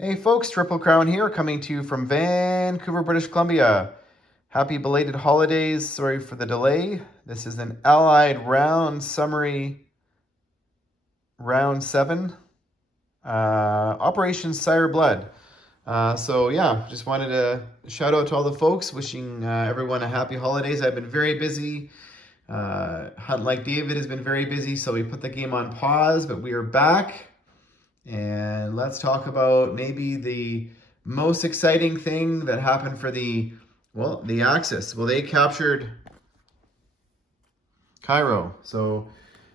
Hey folks, Triple Crown here, coming to you from Vancouver, British Columbia. Happy belated holidays. Sorry for the delay. This is an Allied round summary, round 7, Operation Sire Blood. Just wanted to shout out to all the folks, wishing everyone a happy holidays. I've been very busy. Hunt Like David has been very busy, so we put the game on pause, but we are back. And let's talk about maybe the most exciting thing that happened for the Axis. Well, they captured Cairo. So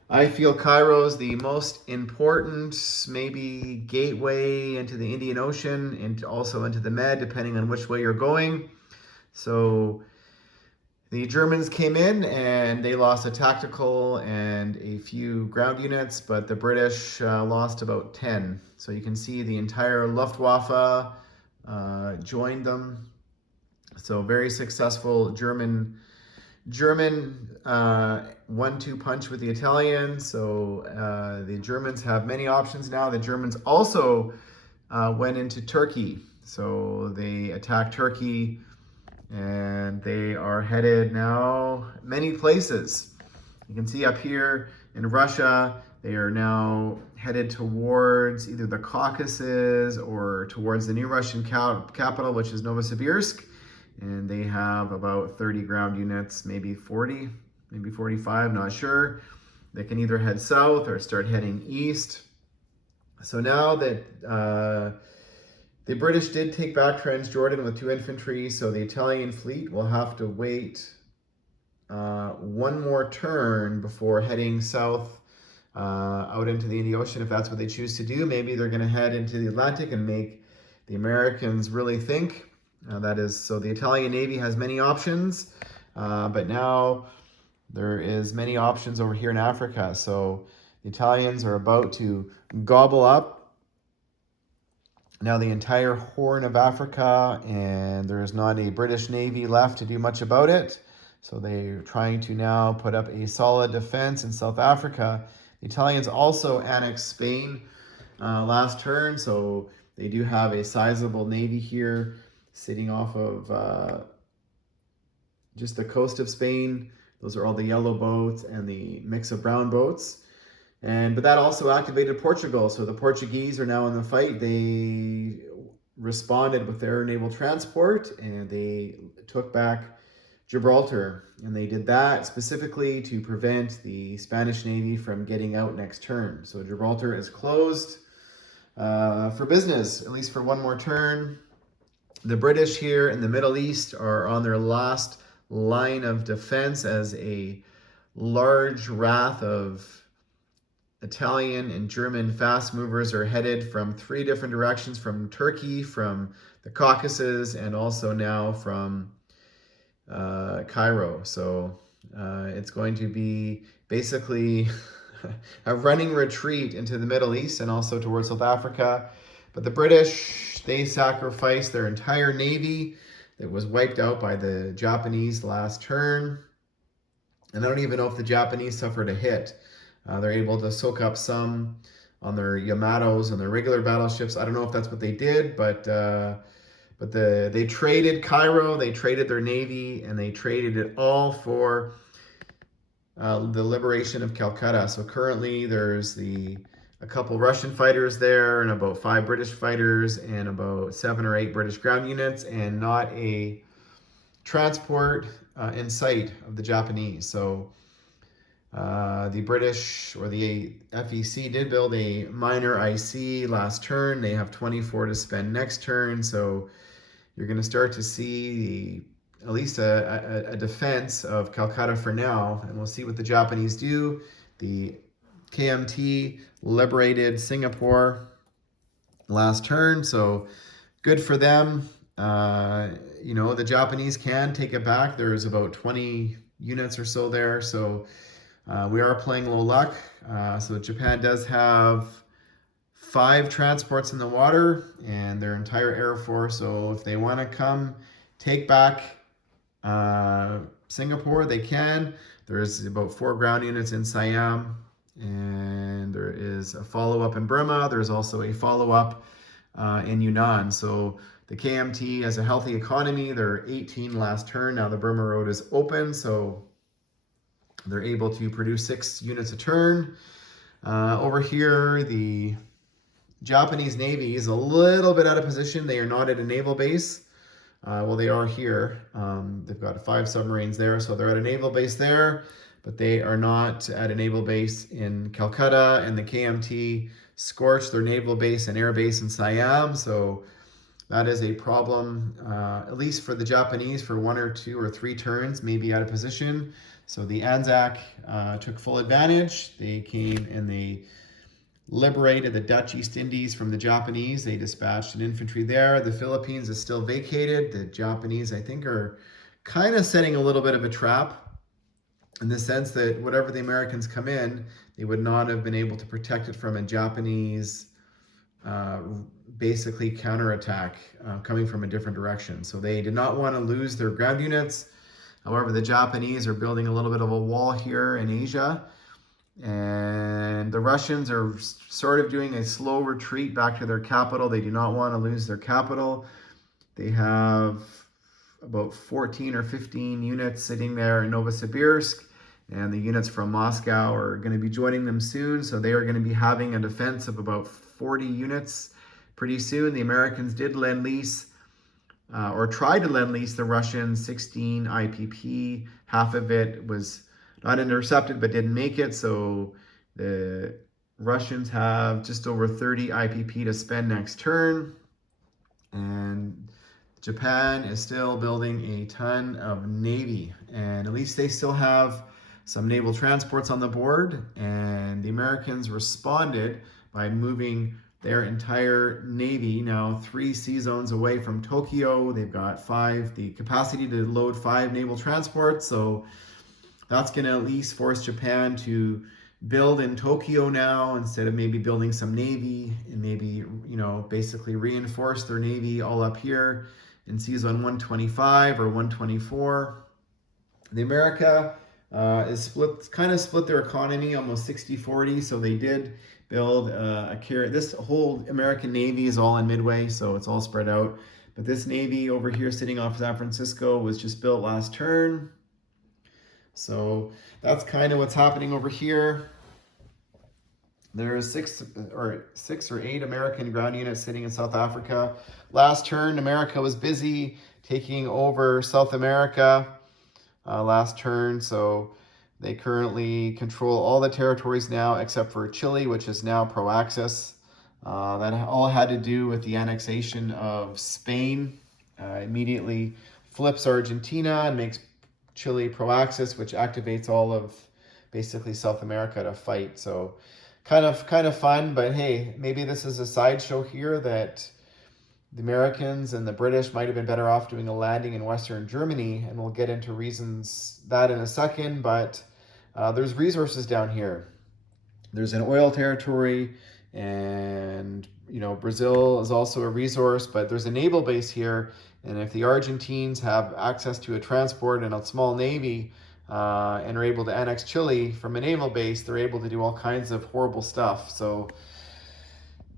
I feel Cairo is the most important, maybe gateway into the Indian Ocean and also into the Med, depending on which way you're going. So the Germans came in and they lost a tactical and a few ground units, but the British lost about 10. So you can see the entire Luftwaffe joined them. So very successful German 1-2 punch with the Italians. So the Germans have many options now. The Germans also went into Turkey. So they attacked Turkey. And they are headed now many places. You can see up here in Russia, they are now headed towards either the Caucasus or towards the new Russian capital, which is Novosibirsk. And they have about 30 ground units, maybe 40, maybe 45, not sure. They can either head south or start heading east. So now that the British did take back Transjordan with 2 infantry, so the Italian fleet will have to wait one more turn before heading south out into the Indian Ocean, if that's what they choose to do. Maybe they're going to head into the Atlantic and make the Americans really think. So the Italian Navy has many options, but now there is many options over here in Africa. So the Italians are about to gobble up now the entire Horn of Africa, and there is not a British Navy left to do much about it. So they're trying to now put up a solid defense in South Africa. The Italians also annexed Spain last turn, so they do have a sizable navy here sitting off of just the coast of Spain. Those are all the yellow boats and the mix of brown boats. But that also activated Portugal. So the Portuguese are now in the fight. They responded with their naval transport and they took back Gibraltar. And they did that specifically to prevent the Spanish Navy from getting out next turn. So Gibraltar is closed for business, at least for one more turn. The British here in the Middle East are on their last line of defense as a large wrath of Italian and German fast movers are headed from 3 different directions, from Turkey, from the Caucasus, and also now from Cairo. So it's going to be basically a running retreat into the Middle East and also towards South Africa. But the British, they sacrificed their entire navy that was wiped out by the Japanese last turn. And I don't even know if the Japanese suffered a hit. They're able to soak up some on their Yamatos and their regular battleships. I don't know if that's what they did, but they traded Cairo, they traded their navy, and they traded it all for the liberation of Calcutta. So currently there's a couple Russian fighters there and about 5 British fighters and about 7 or 8 British ground units and not a transport in sight of the Japanese. So the British or the FEC did build a minor IC last turn. They have 24 to spend next turn. So you're going to start to see at least a defense of Calcutta for now. And we'll see what the Japanese do. The KMT liberated Singapore last turn. So good for them. The Japanese can take it back. There's about 20 units or so there. So we are playing low luck. So Japan does have 5 transports in the water and their entire air force. So if they want to come take back Singapore, they can. There's about 4 ground units in Siam, and there is a follow-up in Burma. There's also a follow-up in Yunnan. So the KMT has a healthy economy. They're 18 last turn. Now the Burma Road is open, so they're able to produce 6 units a turn. Over here, the Japanese Navy is a little bit out of position. They are not at a naval base. Well, they are here. They've got 5 submarines there, so they're at a naval base there, but they are not at a naval base in Calcutta, and the KMT scorched their naval base and air base in Siam, so that is a problem, at least for the Japanese, for 1 or 2 or 3 turns, maybe out of position. So the Anzac took full advantage. They came and they liberated the Dutch East Indies from the Japanese. They dispatched an infantry there. The Philippines is still vacated. The Japanese, I think, are kind of setting a little bit of a trap in the sense that whatever the Americans come in, they would not have been able to protect it from a Japanese basically counterattack coming from a different direction. So they did not want to lose their ground units. However, the Japanese are building a little bit of a wall here in Asia. And the Russians are sort of doing a slow retreat back to their capital. They do not want to lose their capital. They have about 14 or 15 units sitting there in Novosibirsk, and the units from Moscow are going to be joining them soon. So they are going to be having a defense of about 40 units pretty soon. The Americans did lend lease or tried to lend lease the Russians 16 IPP. Half of it was not intercepted, but didn't make it. So the Russians have just over 30 IPP to spend next turn. And Japan is still building a ton of Navy. And at least they still have some naval transports on the board. And the Americans responded by moving their entire Navy, now 3 sea zones away from Tokyo. They've got the capacity to load 5 naval transports. So that's going to at least force Japan to build in Tokyo now instead of maybe building some Navy, and maybe, basically reinforce their Navy all up here in sea zone 125 or 124. The America is split their economy almost 60-40. So they did build a carrier. This whole American Navy is all in Midway, so it's all spread out. But this Navy over here sitting off San Francisco was just built last turn. So that's kind of what's happening over here. There's 6 or 8 American ground units sitting in South Africa. Last turn, America was busy taking over South America last turn. So they currently control all the territories now except for Chile, which is now pro-Axis. That all had to do with the annexation of Spain. Immediately flips Argentina and makes Chile pro-Axis, which activates all of basically South America to fight. So kind of fun, but hey, maybe this is a sideshow here that the Americans and the British might have been better off doing a landing in Western Germany, and we'll get into reasons that in a second. But there's resources down here. There's an oil territory, and Brazil is also a resource, but there's a naval base here. And if the Argentines have access to a transport and a small navy and are able to annex Chile from a naval base, they're able to do all kinds of horrible stuff. So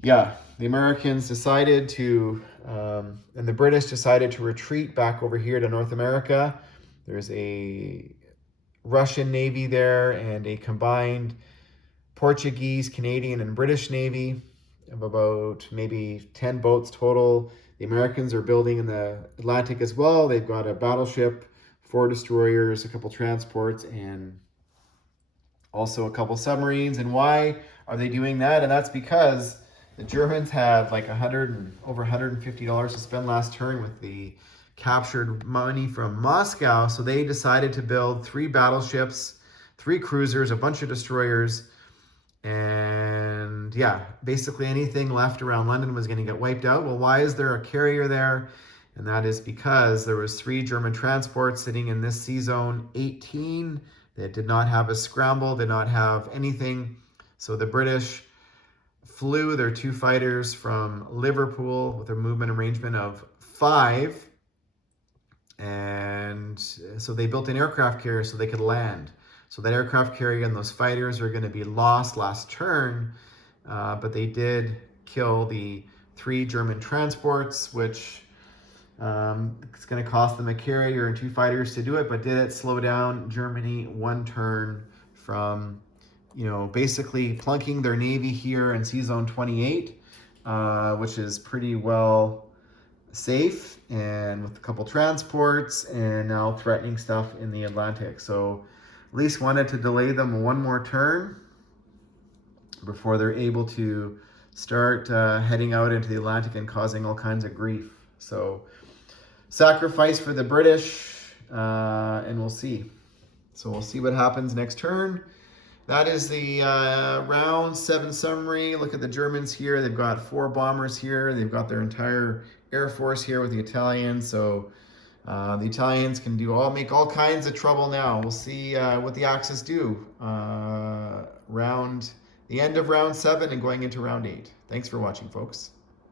yeah, the Americans decided to, and the British decided to retreat back over here to North America. There's a Russian Navy there and a combined Portuguese, Canadian, and British Navy of about maybe 10 boats total. The Americans are building in the Atlantic as well. They've got a battleship, 4 destroyers, a couple transports, and also a couple submarines. And why are they doing that? And that's because the Germans had like over $150 to spend last turn with the captured money from Moscow. So they decided to build 3 battleships, 3 cruisers, a bunch of destroyers, and yeah, basically anything left around London was going to get wiped out. Well, why is there a carrier there? And that is because there was 3 German transports sitting in this sea zone 18 that did not have a scramble, did not have anything. So the British flew their 2 fighters from Liverpool with a movement arrangement of 5. And so they built an aircraft carrier so they could land. So that aircraft carrier and those fighters are going to be lost last turn, but they did kill the 3 German transports, which it's going to cost them a carrier and 2 fighters to do it, but did it slow down Germany 1 turn from, basically plunking their navy here in Sea Zone 28, which is pretty well safe, and with a couple transports, and now threatening stuff in the Atlantic. So at least wanted to delay them 1 more turn before they're able to start heading out into the Atlantic and causing all kinds of grief. So sacrifice for the British, and we'll see. So we'll see what happens next turn. That is the round 7 summary. Look at the Germans here. They've got 4 bombers here. They've got their entire Air Force here with the Italians. So the Italians can make all kinds of trouble now. We'll see what the Axis do the end of round 7 and going into round 8. Thanks for watching, folks.